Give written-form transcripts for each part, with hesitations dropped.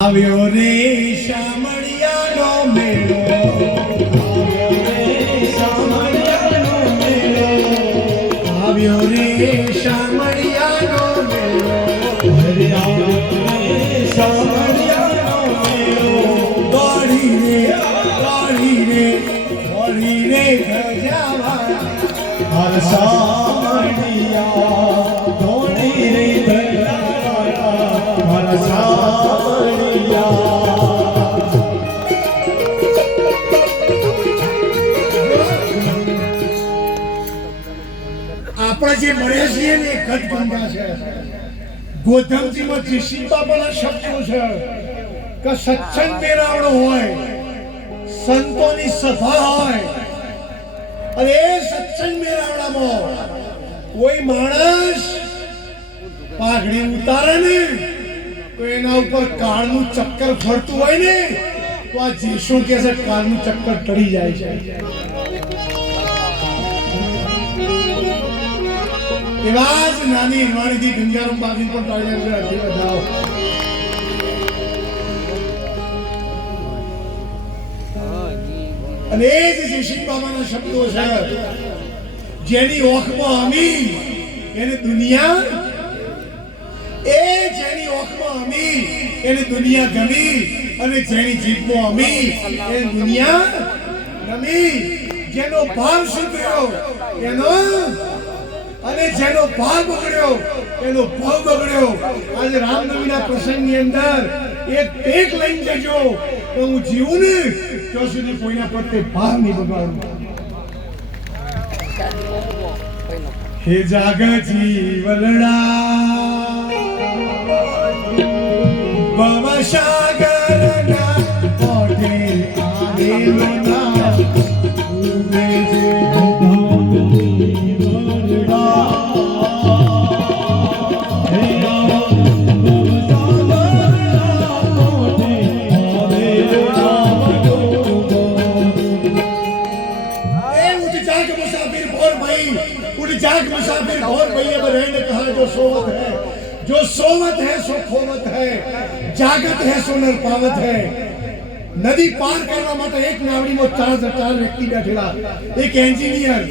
આવ્યો રે શામળિયાનો મેળો, આવ્યો રે શામળિયાનો મેળો, આવ્યો રે શામળિયાનો મેળો, હરે આવ્યો રે શામળિયાનો મેળો, દોડી રે ગજાવા હર શામળિયા, દોડી રે ગજાવા હર આપણે જે મળે છીએ ને ગંગા છે. ગોધમજીમાં જીસી બાબાના શબ્દો છે કે સત્સંગ મેળાવડો હોય, સંતોની સભા હોય અને એ સત્સંગ મેળાવડામાં કોઈ માણસ પાઘડી ઉતારે ને તો એના ઉપર કાળનું ચક્કર ફરતું હોય ને તો આ જીસુ કે છે કાળનું ચક્કર ટળી જાય છે. એવા જ નાની હિરવાણીથી ગંગારામ બાબી પણ ટળી જાય છે. બધાઓ અને એ જ જીસી બાબાના શબ્દો છે, જેની ઓખમાં અમી એને દુનિયા, એ જેની ઓખમાં અમી એને દુનિયા ગમી, અને જેની જીભમાં અમી એને દુનિયા ગમી. જેનો ભાવ સુધર્યો એનો, અને જેનો ભાવ બગડ્યો એનો ભાવ બગડ્યો. આજે રામનવમીના પ્રસંગની અંદર એક ટેક લઈને જજો તો હું જીવું ને ત્યાં સુધી કોઈના પ્રત્યે ભાવ નહીં બગાડું. હે જાગજી વલડા ભવસાગરના ઓઢે આવેલો ના ઉમે જે मुसाफिर और भैया बहन ने कहा जो सोवत है सो खोवत है, जागत है सो नरपावत है. नदी पार કરવા માટે એક નાવડીમાં ચાર વ્યક્તિ બેઠેલા, એક એન્જિનિયર,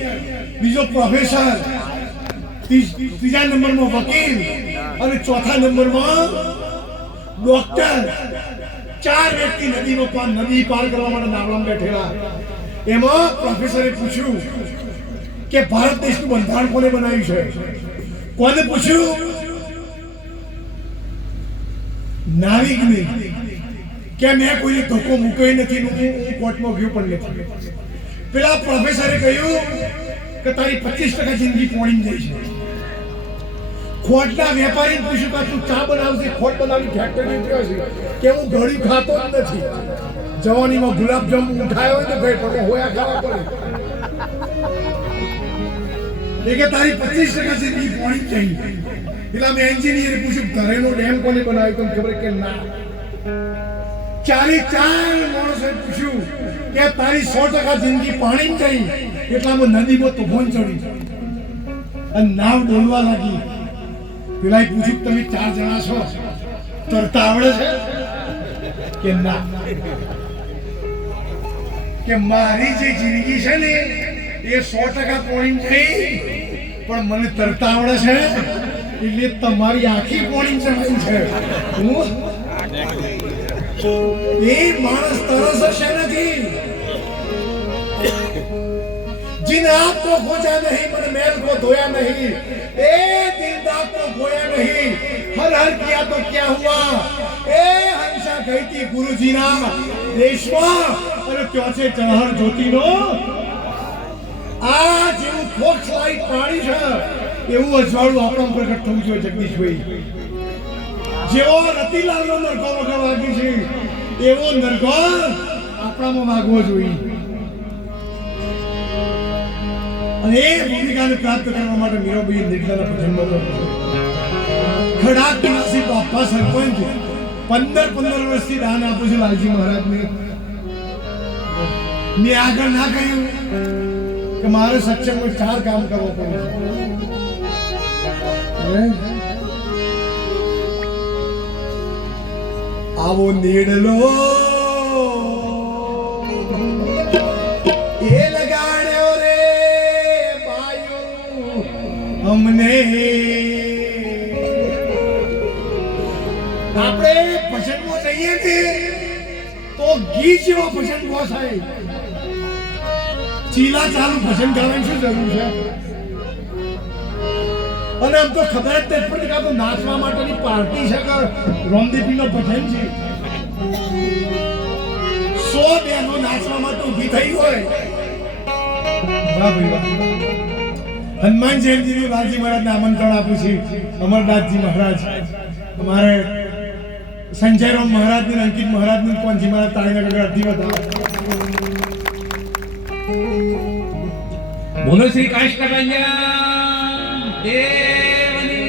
બીજો પ્રોફેસર, ત્રીજા નંબરમાં વકીલ અને ચોથા નંબરમાં ડોક્ટર. ચાર વ્યક્તિ નદી પાર કરવા માટે નાવડામાં બેઠેલા. એમાં પ્રોફેસરે પૂછ્યું કે ભારત દેશનું બંધારણ કોને બનાવ્યું છે? કોને પૂછ્યું? નાવિકને. કે મેં કોઈને ધોકો મૂક્યો નથી, હું કોર્ટમાં ગયો પણ નથી. પેલા પ્રોફેસરે કહ્યું કે તારી 25% જિંદગી પોણી જાય છે. ખોટના વેપારીને પૂછ્યું કે તું ચા બનાવશે, ખોટ બનાવી ફેક્ટરી ગયો છે કે હું ઘડી ખાતો જ નથી. જવાનીમાં ગુલાબજાંબુ ઉઠાયો હોય તો ગઈ પણ હોયા ખાવા પડે. કે તારી 25% જિંદગી પોણી જાય. એટલે મેં એન્જિનિયરે પૂછ્યું ધરેનો ડેમ કોને બનાવ્યો? તમને ખબર કે ના. ચારે ચાર માણસોએ પૂછ્યું કે તારી 100% જિંદગી પાણી ગઈ. એટલામાં નદીમાં તોફાન ચડી અને નાવ ડોલવા લાગી. પેલા પૂછ્યું તમે 4 જણા છો, તરતા આવડે છે? કે ના. કે મારી જે જિંદગી છે ને એ 100% પોણી થઈ, પણ મને તરતા આવડે છે એટલે તમારી આખી પોણી ચડાઈ છે. એ માણસ તરસ છે નથી. जिन आपको खोजा नहीं मन मैल को धोया नहीं, ए दिलदार को गोया नहीं, हर हर किया तो क्या हुआ. ए हंसा गई थी गुरुजी ना देशમાં અને ત્યોસે ચહર જ્યોતિનો આ જેવું ફોક્સ લાઈટ પાડી છે એવું અજવાળું આપણા પ્રગટ થવું જોઈએ. જગદીશભાઈ જેવો રતિલાલનો નરકો વગર વાગી છે એવો નરકો આપણામાં વાગવો જોઈએ. અને એ ભૂમિકાને પ્રાપ્ત કરવા માટે મીરાબાઈ નિર્જલાના ભજનમાં ખડાક નિવાસી બાપા સરપંચ 15 વર્ષથી દાન આપું છું લાલજી મહારાજને. મેં આગળ ના કહ્યું કે મારે સત્સંગમાં 4 કામ કરવો પડે. આવો નીડલો એ લગાડ્યો રે બાયો અમને. આપણે ભજનમાં જઈએ કે તો ગીત જેવો ભજન ગોસાય, ચીલા ચાલુ ભજન ગાવાની શું જરૂર છે? અને આમ તો ખબર જ નથી પડતી કે આ તો નાચવા માટેની પાર્ટી છે કે રોમદીપીનો ભજન છે. 100 બહેનો નાચવા માટે ઊભી થઈ હોય. વાહ ભાઈ વાહ. હનુમાન જયંતિની લાલજી મહારાજને આમંત્રણ આપ્યું છે. અમરદાસજી મહારાજ, અમારે સંજયરામ મહારાજની, અંકિત મહારાજની, કોનજી મહારાજ તાળીના અડધી વધારે. બોલો શ્રી કૃષ્ણ દેવની.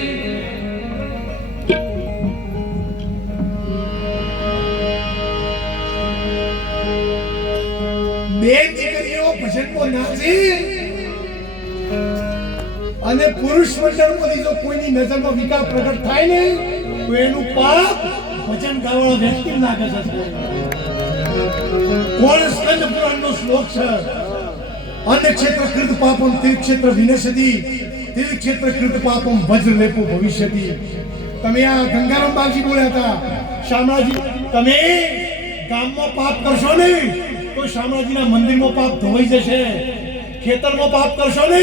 બે દીકરીઓ ભજનમાં નાચી અને પુરુષ મંડળમાંથી જો કોઈની નજરમાં વિકાર પ્રગટ થાય ને તો એનું પાપ ભજન ગાવાળો વ્યક્તિ નાખે છે. કોણ સ્કંદ પુરાણનો શ્લોક છે? અન્ય ક્ષેત્ર કૃત પાપમ તીર્થક્ષેત્ર વિનશતિ, તીર્થક્ષેત્ર કૃત પાપમ વજ્રલેપો ભવિષ્યતિ. તમે આ ગંગારામ બાપજી બોલ્યા હતા, શામળાજી તમે ગામમાં પાપ કરશો ને તો શામળાજીના મંદિરમાં પાપ ધોવાઈ જશે. ખેતરમાં પાપ કરશો ને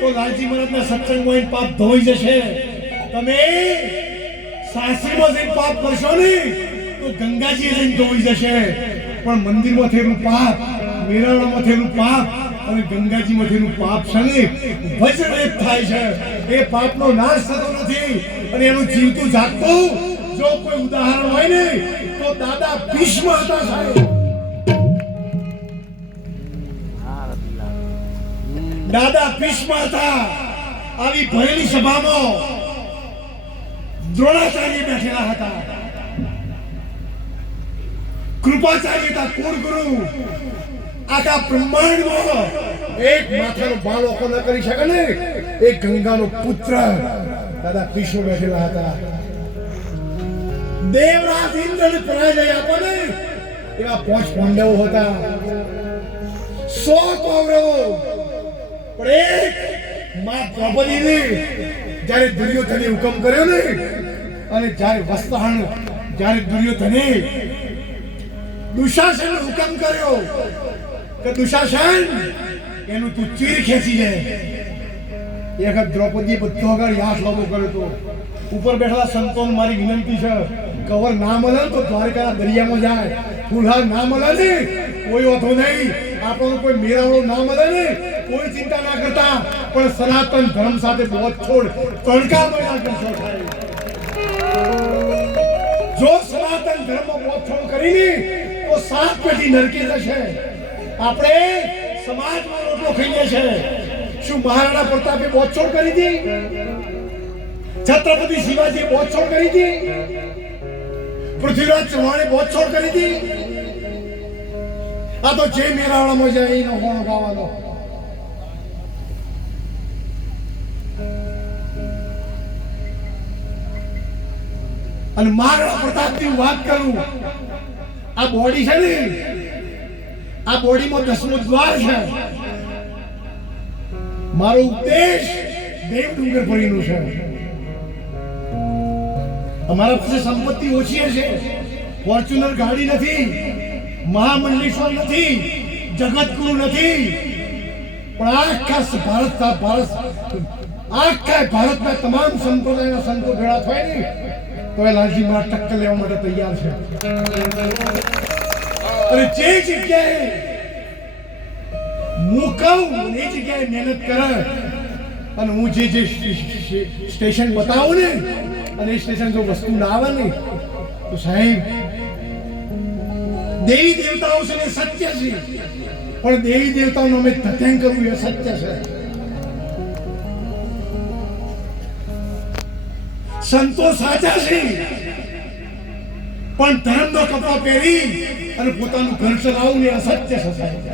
તો લાલજી મહારાજના સત્સંગમાં પાપ ધોવાઈ જશે. તમે સાસરીમાં જઈને પાપ કરશો ને તો ગંગાજી જઈને ધોવાઈ જશે. પણ મંદિરમાં થયેલું પાપ, મેળાવડામાં થયેલું પાપ અને ગંગાજીમાં થયેલું પાપ છે ને વજ્રલેપ થાય છે. એ પાપનો નાશ થતો નથી. અને એનું જીવતું જાગતું જો કોઈ ઉદાહરણ હોય ને તો દાદા ભીષ્મ હતા સાહેબ. દાદા ભીષ્મ હતા. આવી ભરેલી સભામાં દ્રોણાચાર્ય બેઠેલા હતા, કૃપાચાર્ય હતા, કુળગુરુ. આખા બ્રહ્માંડમાં એક માથાનો બાળ ઓકો ન કરી શકે ને એ ગંગાનો પુત્ર દાદા ભીષ્મ બેઠેલા હતા. દેવરાજ ઇન્દ્રને પરાજય આપો ને એવા 5 પાંડવો હતા, 100 કૌરવો. પણ એક માં દ્રૌપદીને જ્યારે દુર્યોધને હુકમ કર્યો ને અને જ્યારે વસ્ત્રાહરણ, જ્યારે દુર્યોધને દુશાસનને હુકમ કર્યો કે દુશાસન એનું તું ચીર ખેંચી જાય. એ વખત દ્રૌપદીએ બધો આગળ હાથ લાંબો કર્યો હતો. ઉપર બેઠેલા સંતોને મારી વિનંતી છે, કવર ના મળે તો દ્વારકા દરિયામાં જાય. ફૂલહાર ના મળે ને કોઈ વાંધો નહીં, આપણો કોઈ મેળાવડો ના મળે ને કોઈ ચિંતા ના કરતા, પણ સનાતન ધર્મ સાથે બોધ છોડ તડકા મળ્યા કરશો થાય. જો સનાતન ધર્મ બોધ છોડ કરીને તો 7 પેઢી નરકી જશે. આપણે સમાજમાં રોટલો ખાઈએ છે. શું મહારાણા પ્રતાપે બોધછોડ કરી હતી? છત્રપતિ શિવાજીએ બોધછોડ કરી હતી? પૃથ્વીરાજ ચૌહાણે બોધછોડ કરી હતી? આ તો જે મેળાવડામાં જાય એનો હોણો ગાવાનો. અને મહારાણા પ્રતાપની વાત કરું, આ બોડી છે ને, આ બોડીમાં 10મું દ્વાર છે. મારો ઉપદેશ દેવ ડુંગર પડીનું છે. અમારા પાસે સંપત્તિ ઓછી છે, ફોર્ચ્યુનર ગાડી નથી, મહામંડલેશ્વર નથી, જગતગુરુ નથી, પણ આખા ભારતના તમામ સંપ્રદાયના સંતો ભેળા થાય ને તો એ લાલજી મહારાજ ટક્કર લેવા માટે તૈયાર છે. અને જે જગ્યાએ હું કહું એ જગ્યાએ મહેનત કરે અને હું જે સ્ટેશન બતાવું ને અને એ સ્ટેશન જો વસ્તુ ના આવે ને તો સાહેબ દેવી દેવતાઓ છે એ સત્ય છે, પણ દેવી દેવતાઓનો અમે ધ્યાન કરવું એ સત્ય છે. સંતો સાચા છે પણ ધર્મનો કપડા પહેરી અને પોતાનું ઘર ચલાવવું એ અસત્ય છે સાહેબ.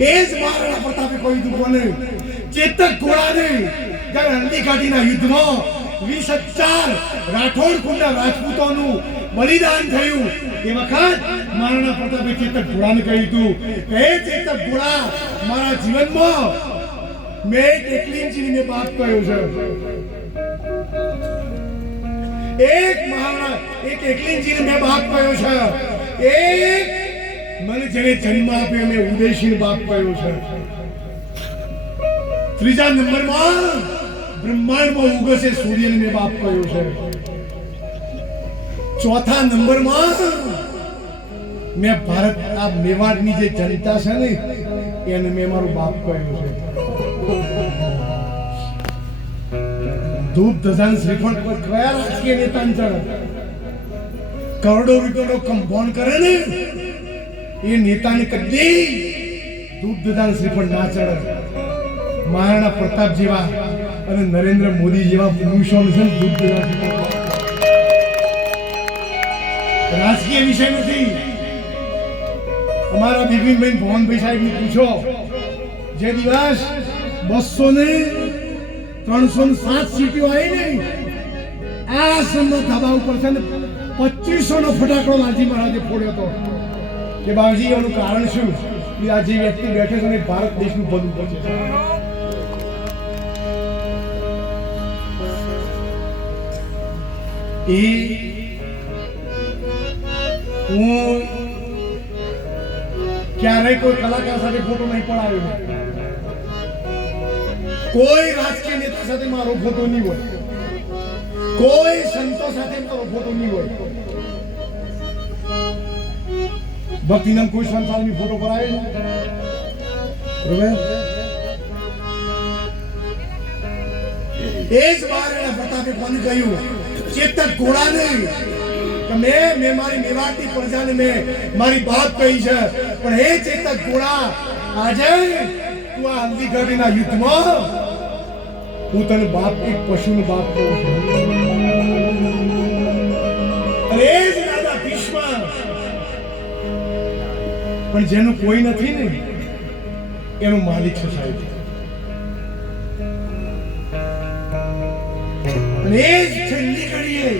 એ જ મહારાણા પ્રતાપે કહ્યું હતું, કોને ચેતક ઘોડાને જ્યારે હલ્દીઘાટીના યુદ્ધમાં 20,000 રાઠોડ કુંડા રાજપૂતોનું બલિદાન થયું એ વખત મહારાણા પ્રતાપે ચેતક ઘોડાને કહ્યું હતું કે હે ચેતક ઘોડા, મારા જીવનમાં મેં એકલિંગજીને બાપ કહ્યો છે. એક એકલિંગજીને મેં બાપ કહ્યો છે. એક મને જેને જન્મ આપ્યો મેં ઉદયસિંહ બાપ કહ્યો છે. ત્રીજા નંબરમાં બ્રહ્માંડમાં ઉગશે સૂર્યને મેં બાપ કહ્યો છે. ચોથા નંબરમાં મેં ભારત આ મેવાડની જે જનતા છે ને એને મેં મારો બાપ કહ્યો છે. ધૂપ ધજાન શ્રીફળ પર કયા રાજકીય નેતાને ચડે? કરોડો રૂપિયાનો કમ્પાઉન્ડ કરે ને એ નેતાને કદી ધૂપ ધજાન શ્રીફળ ના ચડે. મહારાણા પ્રતાપ જેવા અને નરેન્દ્ર મોદી જેવા પુરુષોને છે ધૂપ ધજાન રાજકીય વિષય નથી. અમારા બિપિનભાઈ ભવનભાઈ સાહેબને પૂછો, જે દિવસ 20307 સીટો આવી ને આ સમય ધાબા ઉપર છે ને 2500 નો ફટાકડો લાલજી મહારાજે ફોડ્યો હતો કે બાબુજી એનું કારણ શું? કે આ જે વ્યક્તિ બેઠે છે ને ભારત દેશનું ભલું કરે છે. એ હું ક્યારેય કોઈ કલાકાર સાથે ફોટો નહીં પડાવ્યો, કોઈ રાજકીય નેતા સાથે મારો ફોટો નહીં હોય, કોઈ સંતો સાથે મારો ફોટો નહીં હોય. ભક્તિનામ કોઈ સંસારની ફોટો પડાવે છે બરોબર? એ જ મહારાણા પ્રતાપે કોને કહ્યું? ચેતક ઘોડાને કે મેં મારી મેવાડની પ્રજાને મેં મારી બાપ કહી છે, પણ હે ચેતક ઘોડા, આજે તું આ હલ્દીઘાટીના યુદ્ધમાં હું તને બાપ એક પશુનો બાપ કહું છું. અને એ જ દાદા ભીષ્મ, પણ જેનું કોઈ નથી ને એનો માલિક છે સાહેબ. અને એ જ છેલ્લી ઘડીએ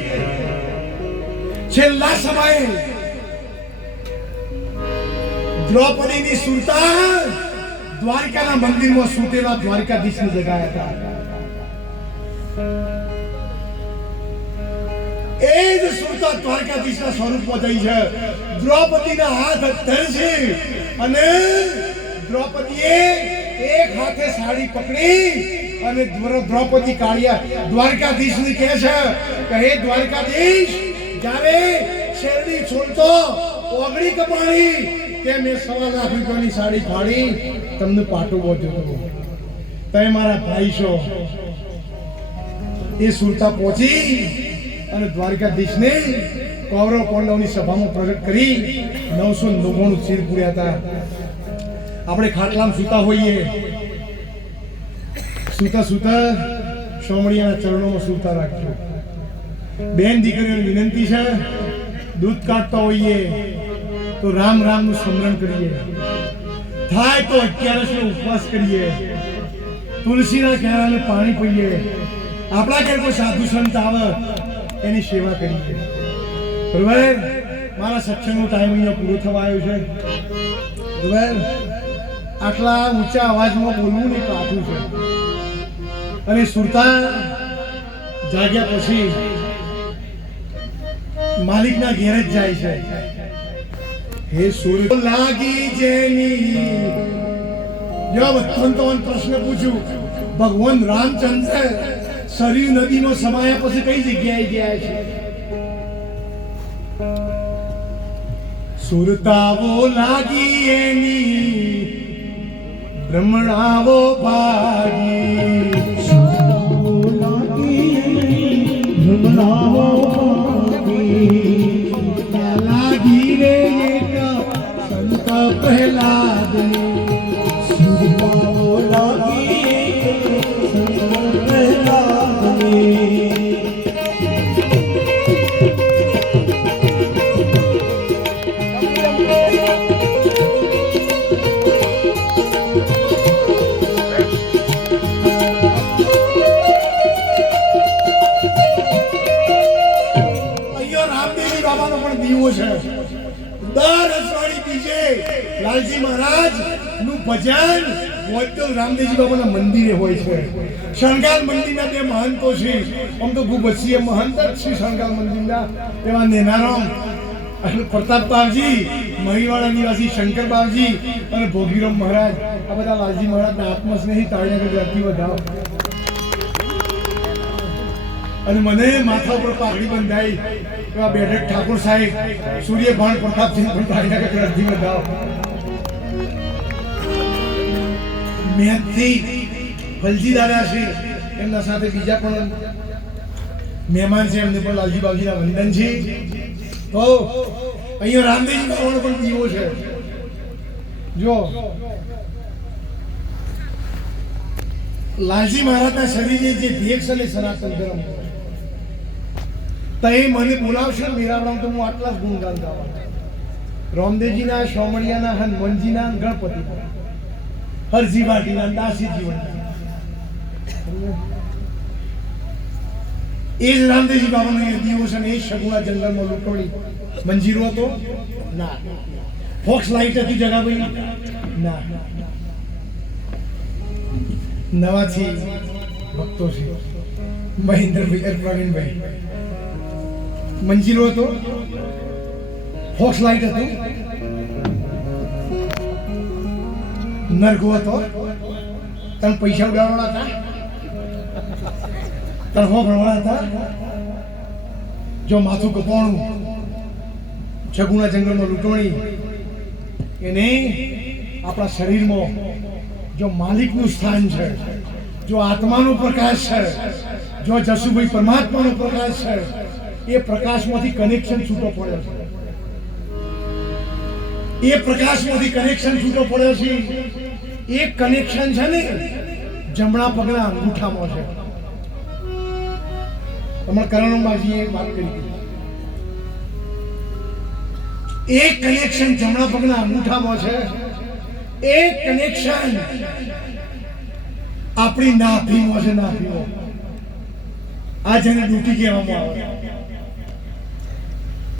છેલ્લા સમયે દ્રૌપદીની સુરતા દ્વારકાના મંદિરમાં સૂતેલા દ્વારકાધીશને જગાયા હતા. એ જ સુરતા દ્વારકાધીશના સ્વરૂપમાં થઈ છે. દ્રૌપદીના હાથ ધરશે અને દ્રૌપદીએ એક હાથે સાડી પકડી અને દ્રૌપદી કાળિયા દ્વારકાધીશને કહે છે કે હે દ્વારકાધીશ, જ્યારે શેરડી છોડતો ઓગળી કપાણી તે મેં 1.25 લાખ રૂપિયાની સાડી ફાડી તમને પાટો બોધ્યો હતો. તમે મારા ભાઈ છો. એ સુરતા પહોંચી અને દ્વારકાધીશને કૌરવ પાંડવની સભામાં પ્રગટ કરી 999 ચીર પૂર્યા હતા. આપણે ખાટલામાં સૂતા હોઈએ, સૂતા સોમણિયાના ચરણોમાં સૂતા રાખજો. બેન દીકરીઓને વિનંતી છે, દૂધ કાઢતા હોઈએ તો રામ રામનું સ્મરણ કરીએ, થાય તો 11 ઉપવાસ કરીએ, તુલસીના કેળાને પાણી પીએ, આપણા ઘેર કોઈ સાધુ સંત આવે એની સેવા કરીએ. બરોબર? મારા સત્સંગનો ટાઈમ અહીંયા પૂરો થવા આવ્યો છે. બરોબર? આટલા ઊંચા અવાજમાં બોલવું ને કાઠું છે. અને સુરતા જાગ્યા પછી માલિકના ઘેર જ જાય છે. હે સુર લાગી જેની જો વતન પ્રશ્ન પૂછું, ભગવાન રામચંદ્ર સરયુ નદીમાં સમાયા પછી કઈ જગ્યાએ ગયા છે? સુરતાવો લાગી એની બ્રહ્મણાવો ભાગી, સુરતાવો લાગી એની બ્રહ્મણાવો ભાગી, લાગી રે એક સંત પ્રહલાદ, સુરતાવો લાગી એક સંત પ્રહલાદ. જીવો છે દર અઠવાડિયે બીજે લાલજી મહારાજ નું ભજન મોજલ રામદેવજી બાબાના મંદિરે હોય છે શણગાર મંદિરના બે મહંતો છે આમ તો ખૂબ વચ્ચે મહંત જ છે શણગાર મંદિરના એવા નેનારામ અને પ્રતાપ બાપજી મહીવાડા નિવાસી શંકર બાપજી અને ભોગીરામ મહારાજ આ બધા લાલજી મહારાજના આત્મસ્નેહી તાળીના ગતિ વધાવો અને મને માથા ઉપર પાઘડી બંધાઈ એવા બેઠક ઠાકોર સાહેબ સૂર્યભાન પ્રતાપસિંહ પણ તાળીના ગતિ વધાવો મેથી વલજી દાદા છે એમના સાથે બીજા પણ મહેમાન છે એમને પણ લાલજી બાપજીના વંદન છે તો અહીંયા રામદેવજી બાબાનો પણ દીવો છે જો લાલજી મહારાજના શરીરે જે ભેખ છે ને સનાતન ધર્મ તો એ મને બોલાવશે મેરાવડામાં તો હું આટલા જ ગુણગાન ગાવા રામદેવજીના સોમણિયાના હનુમાનજીના ગણપતિના હરજી વાટીના દાસી જીવન એ જ રામદેવજી બાબાનો એ દીવો છે ને એ શગુણા જંગલમાં લૂંટોણી મંજીરો હતો ના ફોક્સ લાઈટ હતી જગાભાઈ ના નવાથી ભક્તો છે મહેન્દ્રભાઈ પ્રવીણભાઈ મંજીરો હતો ફોક્સ લાઈટ હતી નરગો હતો તને પૈસા ઉડાવવાના હતા તરફો ભરવાના હતા જો માથું કપાણું છગુણા જંગલમાં લૂંટણી એને આપણા શરીરમાં જો માલિકનું સ્થાન છે જો આત્માનો પ્રકાશ છે જો જસુભાઈ પરમાત્માનો પ્રકાશ છે એ પ્રકાશમાંથી કનેક્શન છૂટો પડ્યો છે એ પ્રકાશમાંથી કનેક્શન છૂટો પડ્યો છે એ કનેક્શન છે ને જમણા પગના અંગૂઠામાં છે હમણાં કરણમાજીએ વાત કરી એક કનેક્શન જમણા પગના અંગૂઠામાં છે એક કનેક્શન આપણી નાભીમાં છે નાભીમાં આ જેને ડ્યુટી કહેવામાં આવે